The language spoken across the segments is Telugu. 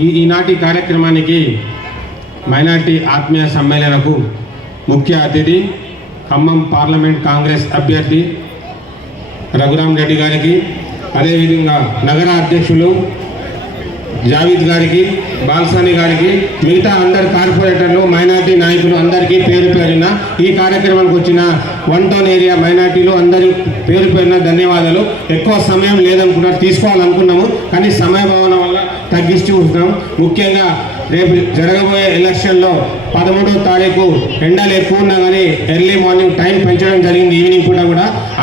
ఈ ఈనాటి కార్యక్రమానికి మైనార్టీ ఆత్మీయ సమ్మేళనకు ముఖ్య అతిథి ఖమ్మం పార్లమెంట్ కాంగ్రెస్ అభ్యర్థి రఘురామ్ రెడ్డి గారికి అదేవిధంగా నగర అధ్యక్షులు జావీద్ గారికి బాల్సాని గారికి మిగతా అందరు కార్పొరేటర్లు మైనార్టీ నాయకులు అందరికీ పేరు పేరిన ఈ కార్యక్రమానికి వచ్చిన వన్ టౌన్ ఏరియా మైనార్టీలు అందరి పేరు పేరిన ధన్యవాదాలు. ఎక్కువ సమయం లేదనుకున్నారు తీసుకోవాలనుకున్నాము కానీ సమయ భావన వల్ల తగ్గిస్తూ ఉంటున్నాం ముఖ్యంగా రేపు జరగబోయే ఎలక్షన్లో పదమూడవ తారీఖు ఎండలు ఎక్కువ ఉన్నా కానీ ఎర్లీ మార్నింగ్ టైం పెంచడం జరిగింది ఈవినింగ్ కూడా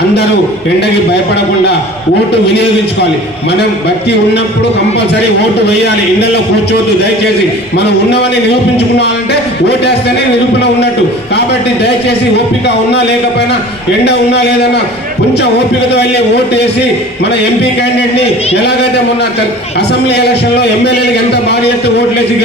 అందరూ ఎండకి భయపడకుండా ఓటు వినియోగించుకోవాలి. మనం భక్తి ఉన్నప్పుడు కంపల్సరీ ఓటు వేయాలి. ఇండల్లో కూర్చోవద్దు. దయచేసి మనం ఉన్నవని నిరూపించుకున్నామంటే ఓటేస్తేనే నిరూపణ ఉన్నట్టు. కాబట్టి దయచేసి ఓపిక ఉన్నా లేకపోయినా ఎండ ఉన్నా లేదన్నా కొంచెం ఓపికతో వెళ్ళి ఓటు వేసి మన ఎంపీ క్యాండిడేట్ని ఎలాగైతే మొన్న అసెంబ్లీ ఎలక్షన్లో ఎమ్మెల్యేలకు ఎంత భారీ ఎత్తు ఓట్లేసి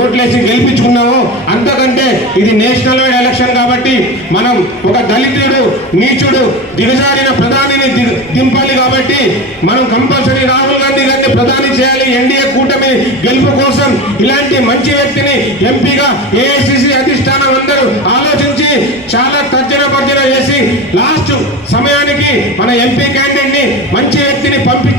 ఓట్లేసి గెలిపించుకున్నామో అంతకంటే ఇది నేషనల్ వైడ్ ఎలక్షన్ కాబట్టి మనం ఒక దళితుడు నీచుడు దిగజారిన ప్రధానిని దింపాలి కాబట్టి మనం కంపల్సరీ రాహుల్ గాంధీ గారిని ప్రధాని చేయాలి. ఎన్డీఏ కూటమి గెలుపు కోసం ఇలాంటి మంచి వ్యక్తిని ఎంపీగా ఏఐసిసి అధిష్టానం అందరూ ఆలోచించి చాలా తర్జన భర్జన చేసి లాస్ట్ సమయానికి మన ఎంపీ క్యాండిడేట్ని మంచి వ్యక్తిని పంపించి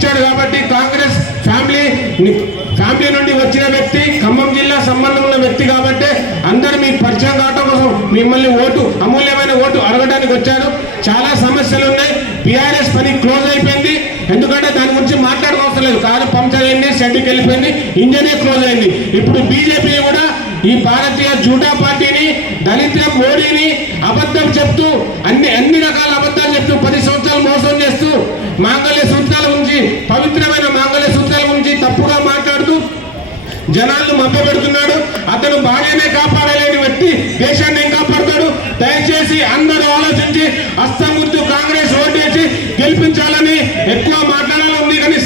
ఫ్యామిలీ నుండి వచ్చిన వ్యక్తి ఖమ్మం జిల్లా సంబంధం ఉన్న వ్యక్తి కాబట్టి అందరు మీ పరిచయం కావటం కోసం మిమ్మల్ని ఓటు అమూల్యమైన ఓటు అడగడానికి వచ్చారు. చాలా సమస్యలు ఉన్నాయి. బీఆర్ఎస్ పని క్లోజ్ అయిపోయింది. ఎందుకంటే దాని గురించి మాట్లాడుకోవసం లేదు. కారు పంచర్ అయింది షెడ్కి వెళ్ళిపోయింది ఇంజనే క్లోజ్ అయింది. ఇప్పుడు బీజేపీ కూడా ఈ భారతీయ జూటా పార్టీని దళిత మోడీని అబద్ధం చెప్తూ అన్ని అన్ని రకాల అబద్ధాలు చెప్తూ పది సంవత్సరాలు మోసం చేస్తూ మాంగళ్య జనాలను మభ్యపెడుతున్నాడు. అతను భార్యనే కాపాడలేని వ్యక్తి దేశాన్ని ఏం కాపాడతాడు? దయచేసి అందరూ ఆలోచించి అస్తముద్దు కాంగ్రెస్ ఓటేసి గెలిపించాలని ఎక్కువ మాట్లాడాలని ఉంది. కానీ